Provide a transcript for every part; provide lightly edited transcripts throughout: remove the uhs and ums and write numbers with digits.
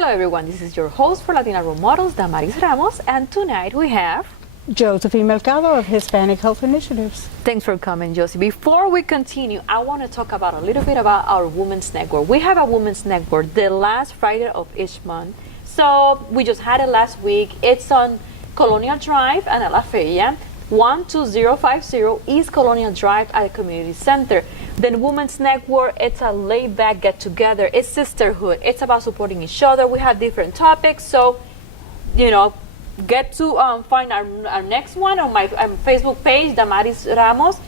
Hello everyone, this is your host for Latina Role Models, Damaris Ramos, and tonight we have Josephine Mercado of Hispanic Health Initiatives. Thanks for coming, Josie. Before we continue, I want to talk about a little bit about our Women's Network. We have a Women's Network the last Friday of each month. So we just had it last week. It's on Colonial Drive and La Feria, 12050 East Colonial Drive at the Community Center. The Women's Network, it's a laid-back get-together. It's sisterhood. It's about supporting each other. We have different topics. So, you know, get to find our next one on my Facebook page, Damaris Ramos,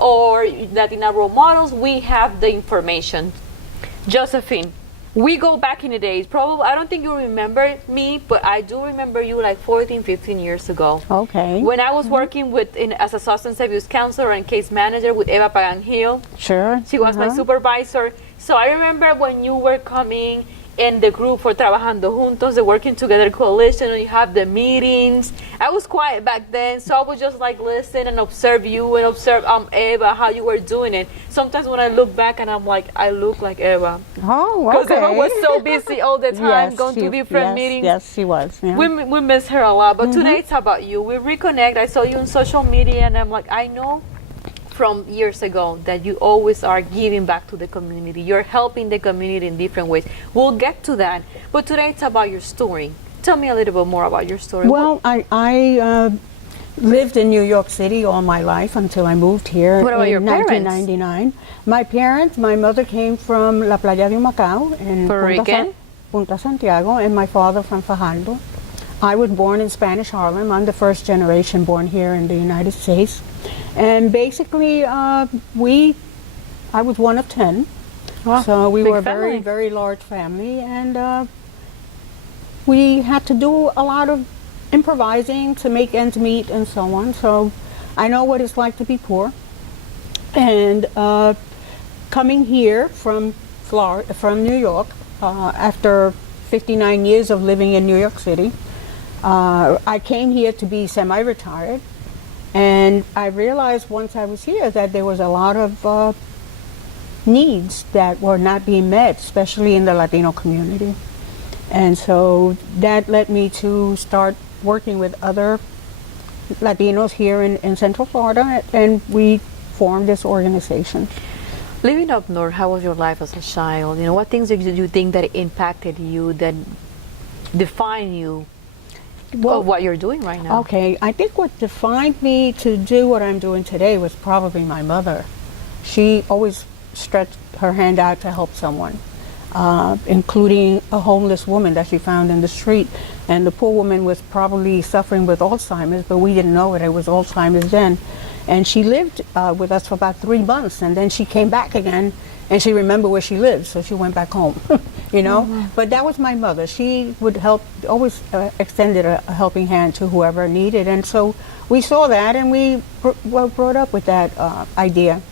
or Latina Role Models. We have the information. Josephine, we go back in the days. Probably, I don't think you remember me, but I do remember you like 14, 15 years ago. Okay. When I was working as a substance abuse counselor and case manager with Eva Pagan-Hill. Sure. She was my supervisor. So I remember when you were coming in the group for Trabajando Juntos, the Working Together Coalition, and you have the meetings. I was quiet back then, so I would just like listen and observe you and observe Eva, how you were doing it. Sometimes when I look back and I'm like, I look like Eva. Oh, okay. Because Eva was so busy all the time, Yes, going to different meetings. Yes, she was. Yeah. We miss her a lot, but today it's about you. We reconnect. I saw you on social media, and I'm like, I know from years ago that you always are giving back to the community. You're helping the community in different ways. We'll get to that, but today it's about your story. Tell me a little bit more about your story. Well, I lived in New York City all my life until I moved here What about your in parents? 1999. My parents, my mother came from La Playa de Macao in Puerto Rican? Punta Santiago, and my father from Fajardo. I was born in Spanish Harlem. I'm the first generation born here in the United States. And basically, I was one of 10. Wow, so we big were a family. very, very large family. And we had to do a lot of improvising to make ends meet and so on. So I know what it's like to be poor. And coming here from New York, after 59 years of living in New York City, I came here to be semi-retired, and I realized once I was here that there was a lot of needs that were not being met, especially in the Latino community. And so that led me to start working with other Latinos here in Central Florida, and we formed this organization. Living up north, how was your life as a child? You know, what things did you think that impacted you, that define you? Well, what you're doing right now. Okay, I think what defined me to do what I'm doing today was probably my mother. She always stretched her hand out to help someone, including a homeless woman that she found in the street. And the poor woman was probably suffering with Alzheimer's, but we didn't know it was Alzheimer's then. And she lived with us for about 3 months, and then she came back again, and she remembered where she lived, so she went back home, you know. But that was my mother. She would help, always extended a helping hand to whoever needed, and so we saw that, and we were brought up with that idea.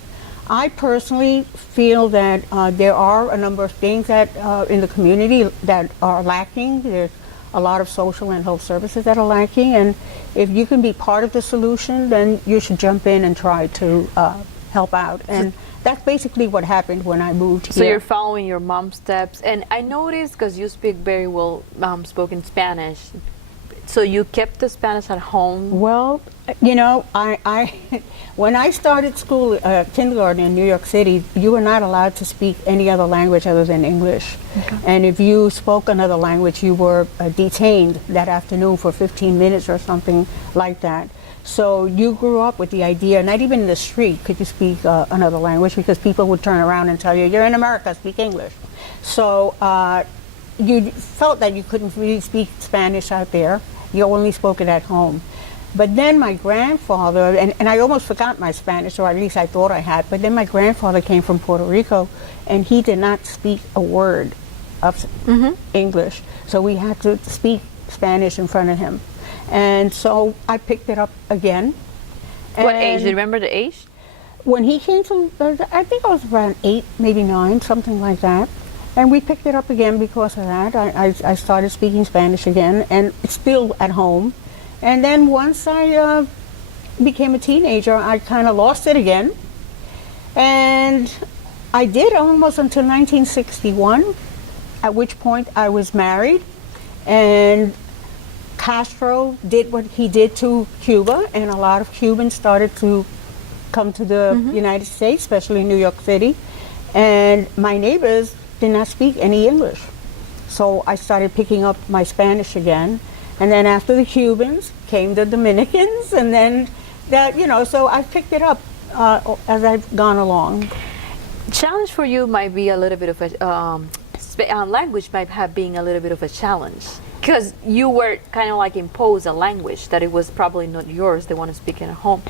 I personally feel that there are a number of things that in the community that are lacking. There's a lot of social and health services that are lacking, and if you can be part of the solution, then you should jump in and try to help out. And that's basically what happened when I moved here. So you're following your mom's steps, and I noticed because you speak very well spoken Spanish, so you kept the Spanish at home. Well, you know, I when I started school, kindergarten in New York City, you were not allowed to speak any other language other than English. Okay. And if you spoke another language, you were detained that afternoon for 15 minutes or something like that. So you grew up with the idea, not even in the street could you speak another language, because people would turn around and tell you, you're in America, speak English. So you felt that you couldn't really speak Spanish out there. You only spoke it at home. But then my grandfather, and I almost forgot my Spanish, or at least I thought I had, but then my grandfather came from Puerto Rico, and he did not speak a word of English. So we had to speak Spanish in front of him. And so I picked it up again. What age? Do you remember the age? When he came to, I think I was around 8, maybe 9, something like that. And we picked it up again because of that. I started speaking Spanish again, and it's still at home. And then once I became a teenager, I kind of lost it again. And I did almost until 1961. at which point I was married, and Castro did what he did to Cuba, and a lot of Cubans started to come to the United States, especially New York City, and my neighbors did not speak any English. So I started picking up my Spanish again, and then after the Cubans came the Dominicans, and then that, so I picked it up as I've gone along. Challenge for you might be a little bit of a language might have been a little bit of a challenge, because you were kind of like imposed a language that it was probably not yours, the one speaking at home.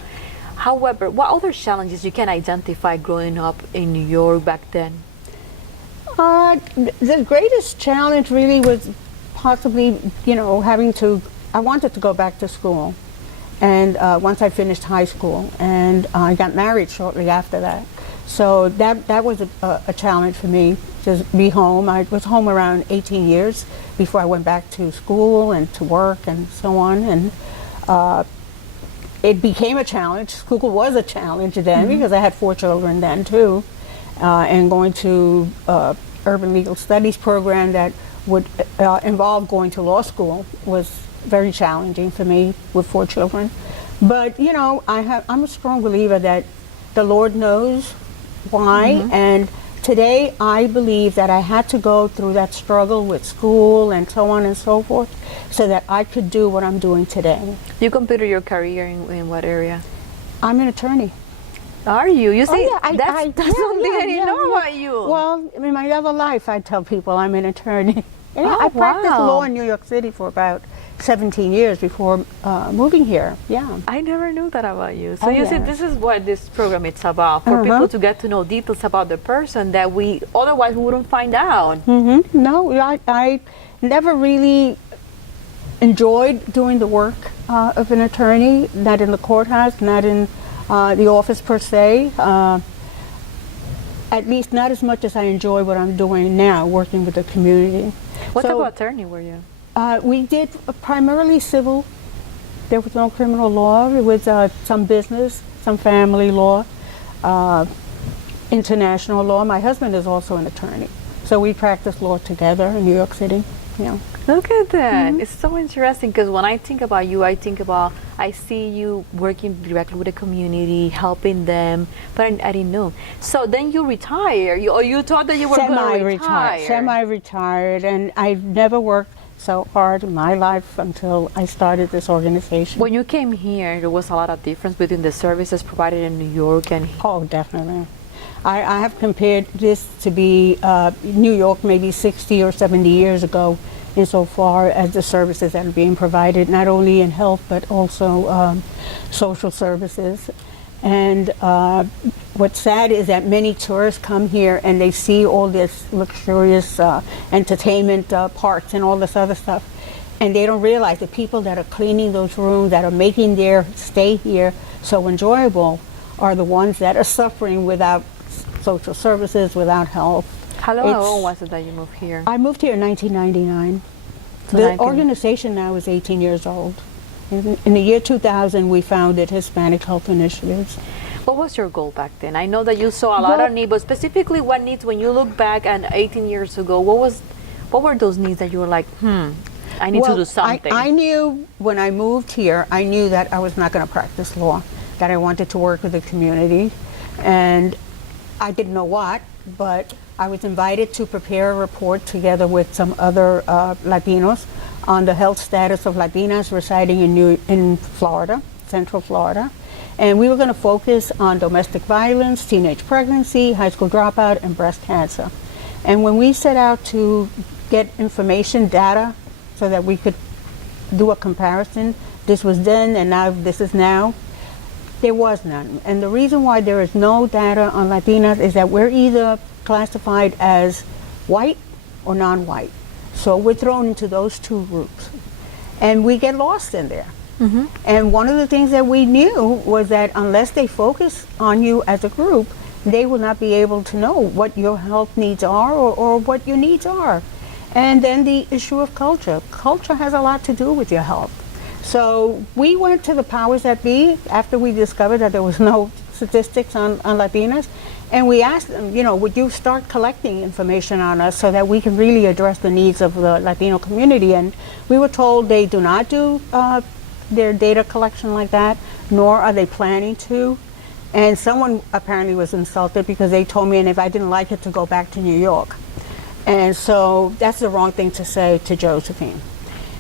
However, what other challenges you can identify growing up in New York back then? The greatest challenge really was possibly, I wanted to go back to school. And once I finished high school, and I got married shortly after that. So that was a challenge for me, to be home. I was home around 18 years before I went back to school and to work and so on. And it became a challenge. School was a challenge then because I had 4 children then too. And going to urban legal studies program that would involve going to law school was very challenging for me with 4 children. But I'm a strong believer that the Lord knows why, and today I believe that I had to go through that struggle with school and so on and so forth so that I could do what I'm doing today. You completed your career in what area? I'm an attorney. Are you? You see, I that's something I didn't know about you. Well, in my other life, I tell people I'm an attorney. And Oh, I practiced wow. law in New York City for about 17 years before moving here. Yeah. I never knew that about you. So Oh, you see, yes. this is what this program is about, for people to get to know details about the person that we otherwise wouldn't find out. No, I never really enjoyed doing the work of an attorney, not in the courthouse, not in the office per se. At least not as much as I enjoy what I'm doing now, working with the community. What type So, of attorney were you? we did primarily civil. There was no criminal law. It was some business, some family law, international law. My husband is also an attorney. So we practice law together in New York City. Yeah. Look at that. It's so interesting because when I think about you, I see you working directly with the community, helping them, but I didn't know. So then you retire, or you thought that you were going to retire. Semi-retired, and I've never worked so hard in my life until I started this organization. When you came here, there was a lot of difference between the services provided in New York and Oh, definitely. I have compared this to be New York maybe 60 or 70 years ago insofar as the services that are being provided, not only in health but also social services. And what's sad is that many tourists come here and they see all this luxurious entertainment parks and all this other stuff, and they don't realize the people that are cleaning those rooms, that are making their stay here so enjoyable, are the ones that are suffering without social services, without health. how long was it that you moved here? I moved here in 1999. So The 19 organization now is 18 years old. In the year 2000, we founded Hispanic Health Initiatives. What was your goal back then? I know that you saw a lot of needs, but specifically what needs, when you look back and 18 years ago, what were those needs that you were like, I need to do something? I knew when I moved here, I knew that I was not going to practice law, that I wanted to work with the community, and I didn't know what, but I was invited to prepare a report together with some other Latinos on the health status of Latinas residing in Florida, Central Florida. And we were going to focus on domestic violence, teenage pregnancy, high school dropout, and breast cancer. And when we set out to get information, data, so that we could do a comparison, this was then and now this is now, there was none. And the reason why there is no data on Latinas is that we're either classified as white or non-white. So we're thrown into those two groups. And we get lost in there. And one of the things that we knew was that unless they focus on you as a group, they will not be able to know what your health needs are or what your needs are. And then the issue of culture. Culture has a lot to do with your health. So we went to the powers that be after we discovered that there was no statistics on Latinas, And we asked them, would you start collecting information on us so that we can really address the needs of the Latino community? And we were told they do not do their data collection like that, nor are they planning to. And someone apparently was insulted because they told me, and if I didn't like it, to go back to New York. And so that's the wrong thing to say to Josephine.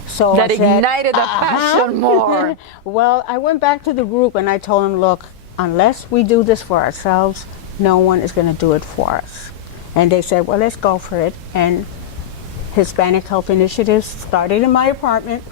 So that I said, ignited the passion more. Well, I went back to the group and I told them, look, unless we do this for ourselves, no one is going to do it for us. And they said, well, let's go for it. And Hispanic Health Initiatives started in my apartment,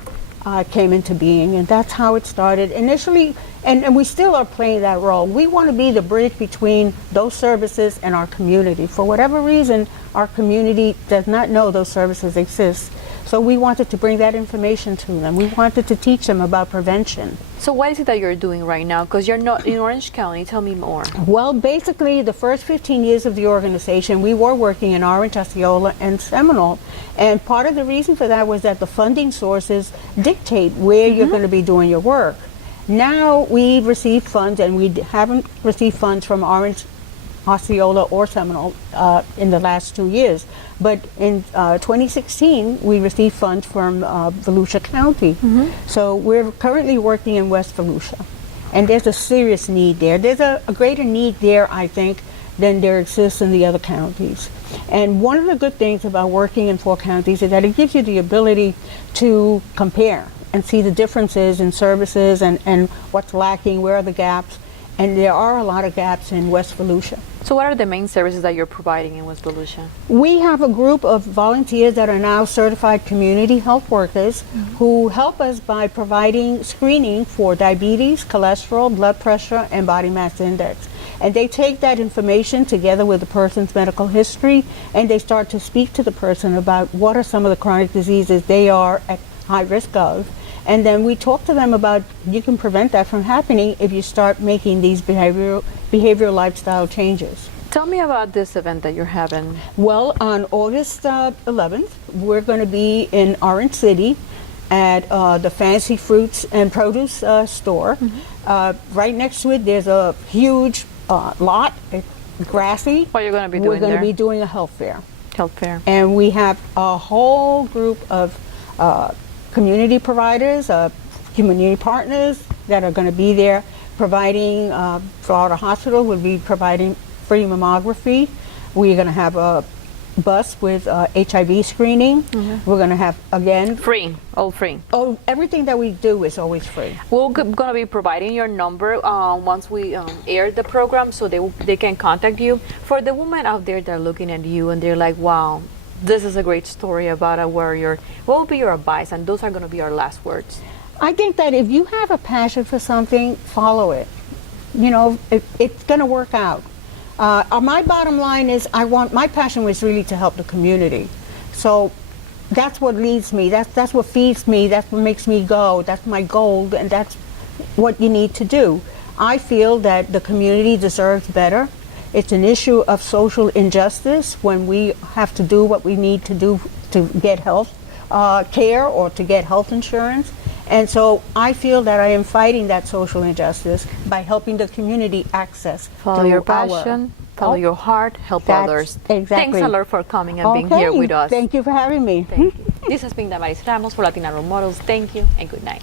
came into being, and that's how it started initially. And we still are playing that role. We want to be the bridge between those services and our community. For whatever reason, our community does not know those services exist. So we wanted to bring that information to them. We wanted to teach them about prevention. So what is it that you're doing right now? Because you're not in Orange County. Tell me more. Well, basically, the first 15 years of the organization, we were working in Orange, Osceola, and Seminole. And part of the reason for that was that the funding sources dictate where you're going to be doing your work. Now we've received funds, and we haven't received funds from Orange, Osceola, or Seminole in the last 2 years. But in 2016, we received funds from Volusia County. So we're currently working in West Volusia. And there's a serious need there. There's a greater need there, I think, than there exists in the other counties. And one of the good things about working in 4 counties is that it gives you the ability to compare and see the differences in services and what's lacking, where are the gaps. And there are a lot of gaps in West Volusia. So what are the main services that you're providing in West Volusia? We have a group of volunteers that are now certified community health workers who help us by providing screening for diabetes, cholesterol, blood pressure, and body mass index. And they take that information together with the person's medical history, and they start to speak to the person about what are some of the chronic diseases they are at high risk of. And then we talk to them about you can prevent that from happening if you start making these behavioral lifestyle changes. Tell me about this event that you're having. Well, on August 11th, we're going to be in Orange City at the Fancy Fruits and Produce store. Right next to it, there's a huge lot, grassy. What are you going to be doing We're going there? to be doing a health fair. Health fair. And we have a whole group of community providers, community partners that are going to be there providing, Florida Hospital will be providing free mammography. We're going to have a bus with HIV screening. We're going to have, again... Free, all free. Oh, everything that we do is always free. We're going to be providing your number once we air the program so they can contact you. For the women out there that are looking at you and they're like, wow, this is a great story about a warrior. What would be your advice? And those are going to be our last words. I think that if you have a passion for something, follow it. It's going to work out. My bottom line is my passion was really to help the community. So that's what leads me. That's what feeds me. That's what makes me go. That's my goal, and that's what you need to do. I feel that the community deserves better. It's an issue of social injustice when we have to do what we need to do to get health care or to get health insurance. And so I feel that I am fighting that social injustice by helping the community access. Follow your passion, follow your heart, help others. Exactly. Thanks a lot for coming and being here with us. Thank you for having me. Thank you. This has been Damaris Ramos for Latina Role Models. Thank you and good night.